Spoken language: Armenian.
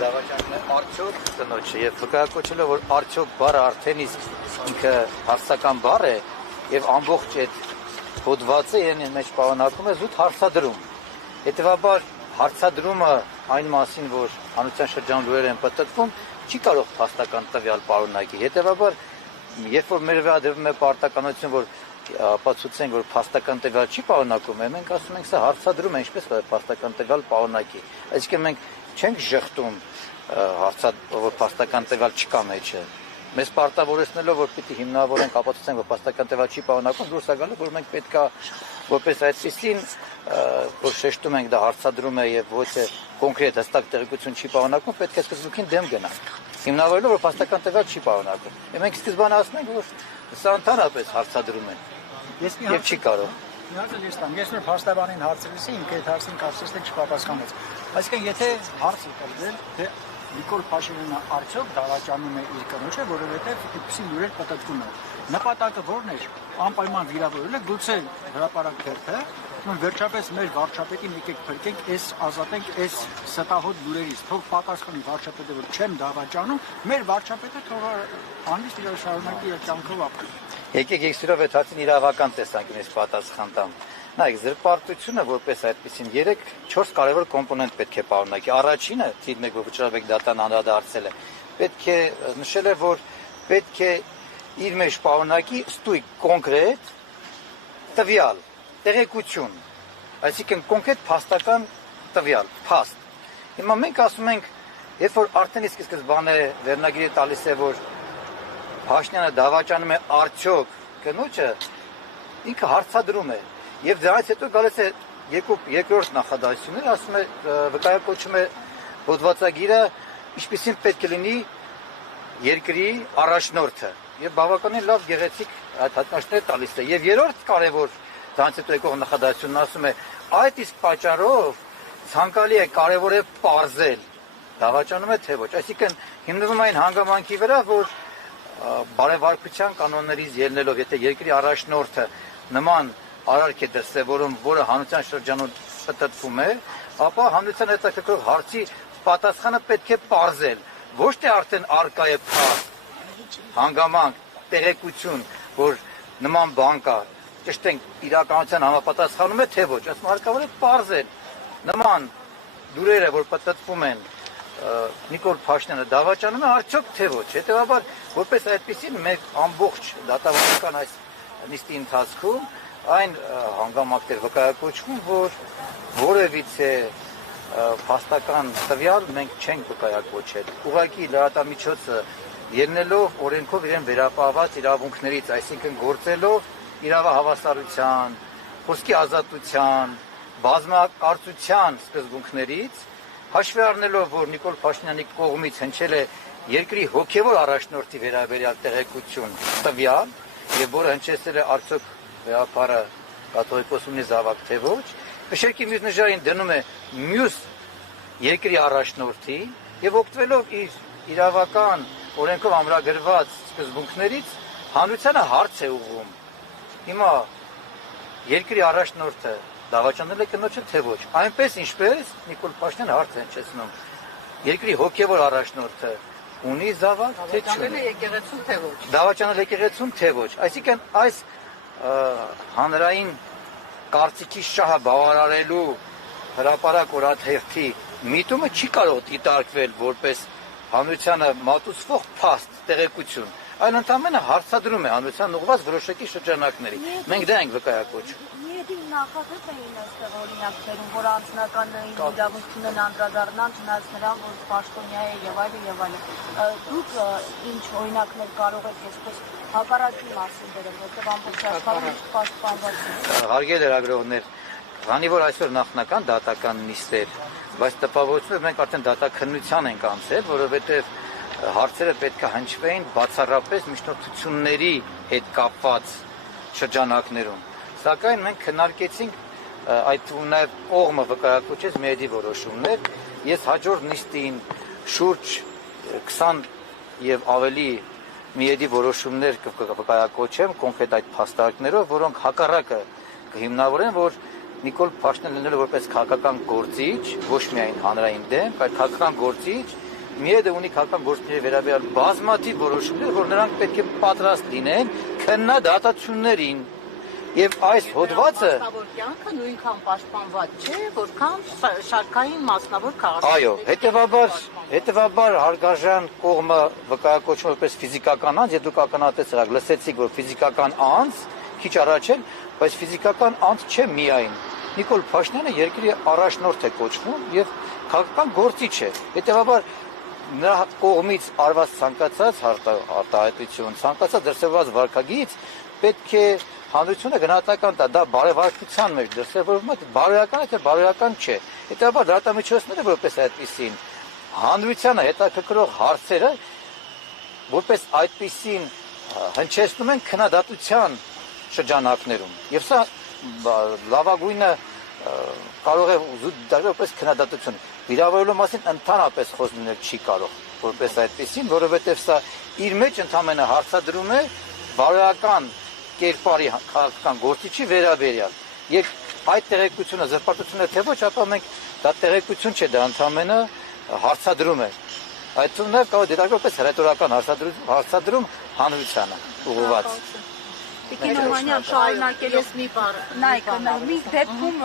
դավաճանում է արդյոք կնոջը եւ վկայակոչելով որ արդյոք բառը արդեն իսկ ինքը հարցական բառ է եւ ամբողջ այդ հոդվածը իրեն մեջ պարունակում է զուտ հարցադրում։ Հետևաբար հարցադրումը այն մասին, որ հանրության շրջան լուրեր են պատտվում, չի կարող փաստական տվյալ պարունակի։ Հետևաբար, երբ որ մեր վերադրվում է պարտականություն, որ ապացուցենք, որ փաստական տվյալ չի պարունակում, մենք ասում ենք, սա հարցադրում է, ինչպես փաստական տվյալ պարունակի։ Այսինքն մենք չենք ժխտում որ փաստական տվյալ չկա մեջը։ Մեզ պարտավորեցնելով, որ պիտի հիմնավորենք, ապացուցենք, որ փաստական տվյալ չի պարունակում, դուրս է գալու, որ մենք պետքա որպես այդպեսին, որ շեշտում ենք դա հարցադրում է եւ ոչ թե կոնկրետ հստակ տեղեկություն չի պարունակում, պետք է սկզբունքին դեմ գնանք։ Հիմնավորելով, որ փաստական տվյալ չի պարունակում։ Եվ մենք սկզբանե ասում ենք, որ սա ընդհանրապես հարցադրում է։ Եվ չի կարող։ Ես նոր փաստաբանին հարցրեցի, ինքը այդ հարցին կարծես թե չպատասխանեց։ Այսինքն, եթե հարց է տալվել, թե Նիկոլ Փաշինյանը արդյոք դավաճանում է իր կնոջը, որովհետև այդպիսի լուրեր պատտվում են։ Նպատակը ո՞րն է։ Անպայման վիրավորել է, գուցե հրապարակ թերթը, վերջապես մեր վարչապետին եկեք փրկենք, ազատենք այս ստահոդ լուրերից։ Թող պատասխանի վարչապետը, որ չեմ դավաճանում, մեր վարչապետը թող անհիշտ իր շարունակի իր կյանքով ապրի։ Եկեք եկսիրով այդ հարցին իրավական տեսանկյունից պատասխան տամ։ Նայեք, զրպարտությունը որպես այդպեսին 3-4 կարևոր կոմպոնենտ պետք է պարունակի։ Առաջինը, թիվ 1 որ վճռաբեկ դատան անդրադարձել է, պետք է նշել է, որ պետք է իր մեջ պարունակի ստույգ կոնկրետ տվյալ, տեղեկություն, այսինքն կոնկրետ փաստական տվյալ, փաստ։ Հիմա մենք ասում ենք, երբ որ արդեն իսկ սկզբանե վերնագիրը տալիս է, որ Փաշինյանը դավաճանում է արդյոք կնոջը, ինքը հարցադրում է եւ դրանից հետո գալիս է երկրորդ նախադասությունները, ասում է վկայակոչում է հոդվածագիրը, ինչպեսին պետք է լինի երկրի առաջնորդը եւ բավականին լավ գեղեցիկ այդ հատկանիշները տալիս է եւ երրորդ կարեւոր դրանից հետո եկող նախադասությունն ասում է այդ իսկ պատճառով ցանկալի է կարեւոր է պարզել դավաճանում է թե ոչ, այսինքն հիմնվում այն հանգամանքի վրա, որ բարեվարկության կանոններից ելնելով, եթե երկրի առաջնորդը նման արարք է դրսևորում, որը հանրության շրջանում պատտվում է, ապա հանրության հետաքրքրող հարցի պատասխանը պետք է պարզել, ոչ թե արդեն արկա է փաստ, հանգամանք, տեղեկություն, որ նման բան կա, ճշտենք իրականության համապատասխանում է թե ոչ, ասում հարկավոր է պարզել նման լուրերը, որ պատտվում են Նիկոլ Փաշինյանը դավաճանում է արդյոք թե ոչ, հետևաբար որպես այդպեսին մեկ ամբողջ դատավարական այս նիստի ընթացքում այն հանգամանքներ վկայակոչվում, որ որևիցե փաստական տվյալ մենք չենք վկայակոչել։ Ուղղակի լրատվամիջոցը ելնելով օրենքով իրեն վերապահված իրավունքներից, այսինքն գործելով իրավահավասարության, խոսքի ազատության, բազմակարծության սկզբունքներից, հաշվի առնելով, որ Նիկոլ Փաշինյանի կողմից հնչել է երկրի հոգևոր առաջնորդի վերաբերյալ տեղեկություն տվյալ, եւ որը հնչեցել է արդյոք վեհապարը կաթողիկոսումնի զավակ թե ոչ, քշերքի մյուս նժարին դնում է մյուս երկրի առաջնորդի եւ օգտվելով իր իրավական օրենքով ամրագրված սկզբունքներից հանրությանը հարց է ուղղում։ Հիմա երկրի առաջնորդը դավաճանել է կնոջը թե ոչ, այնպես ինչպես Նիկոլ Փաշինյանը հարց է հնչեցնում, երկրի հոգևոր առաջնորդը ունի զավակ թե չունի, դավաճանել եկեղեցուն թե ոչ, այսինքն այս հանրային կարծիքի շահը բավարարելու հրապարակ օրաթերթի միտումը չի կարող դիտարկվել որպես հանրությանը մատուցվող փաստ տեղեկություն, այլ ընդամենը հարցադրում է հանրության ուղղված որոշակի շրջանակների։ Մենք դա ենք վկայակոչում։ Նախատես էին այստեղ օրինակներում, որ անձնականային իրավունք ունեն անդրադառնալ, չնայած նրան, որ պաշտոնյա է եւ այլն եւ այլն։ Դուք ինչ օրինակներ կարող եք այսպես հակառակի մասին դրել, որտեղ ամբողջ աշխարհում պաշտպանված է։ Հարգելի լրագրողներ, քանի որ այսօր նախնական դատական նիստ էր, բայց տպավորությունով մենք արդեն դատաքննության ենք անցել, որովհետեւ հարցերը պետք է հնչվեին բացառապես միջնորդությունների հետ կապված շրջանակներում։ Սակայն մենք քննարկեցինք այդ նաև կողմը վկայակոչեց մեդի որոշումներ։ Ես հաջորդ նիստին շուրջ 20 եւ ավելի մեդի որոշումներ կվկայակոչեմ կոնկրետ այդ փաստարկներով, որոնք հակառակը կհիմնավորեն, որ Նիկոլ Փաշինյանը լինել որպես քաղաքական գործիչ, ոչ միայն հանրային դեմ, այլ քաղաքական գործիչ միեդը ունի քաղաքական գործիչների վերաբերյալ բազմաթիվ որոշումներ, որ նրանք պետք է պատրաստ լինեն քննադատություններին։ Եվ այս հոդվածը մասնավոր կյանքը նույնքան պաշտպանված չէ, որքան շարքային մասնավոր քաղաք։ այո, հետևաբար հարգարժան կողմը վկայակոչվում որպես ֆիզիկական անձ, եւ դուք ականատեսրակ լսեցիք, որ ֆիզիկական անձ քիչ առաջ էր, բայց ֆիզիկական անձ չէ միայն։ Նիկոլ Փաշինյանը երկրի առաջնորդ է կոչվում եւ քաղաքական գործիչ է։ Հետևաբար նրա կողմից արված ցանկացած արտահայտություն, ցանկացած դրսևորված վարքագիծ պետք է հանրությունը գնահատական տա, դա բարեվարկության մեջ դրսևորվում է, բարոյական է, թե բարոյական չէ։ Հետևաբար լրատվամիջոցները որպես այդպիսին հանրությանը հետաքրքրող հարցերը որպես այդպիսին հնչեցնում են քննադատության շրջանակներում։ Եվ սա լավագույնը կարող է որպես քննադատություն։ Վիրավորելու մասին ընդհանրապես խոսներ չի կարող որպես այդպիսին, որովհետև սա իր մեջ ընդհանրապես հարցադրում է բարոյական կերպարի քաղաքական գործիչի վերաբերյալ։ Եվ այդ տեղեկությունը զրպարտությունը թե ոչ, ապա մենք դա տեղեկություն չէ, դա ընդհանրապես հարցադրում է։ Այդ թվում նաև կարող է դիտարկել որպես հռետորական հարցադրում հանրությանը ուղղված։ Տիկին Օհանյան, շարունակելով մի բառ, նայեք, մի դեպքում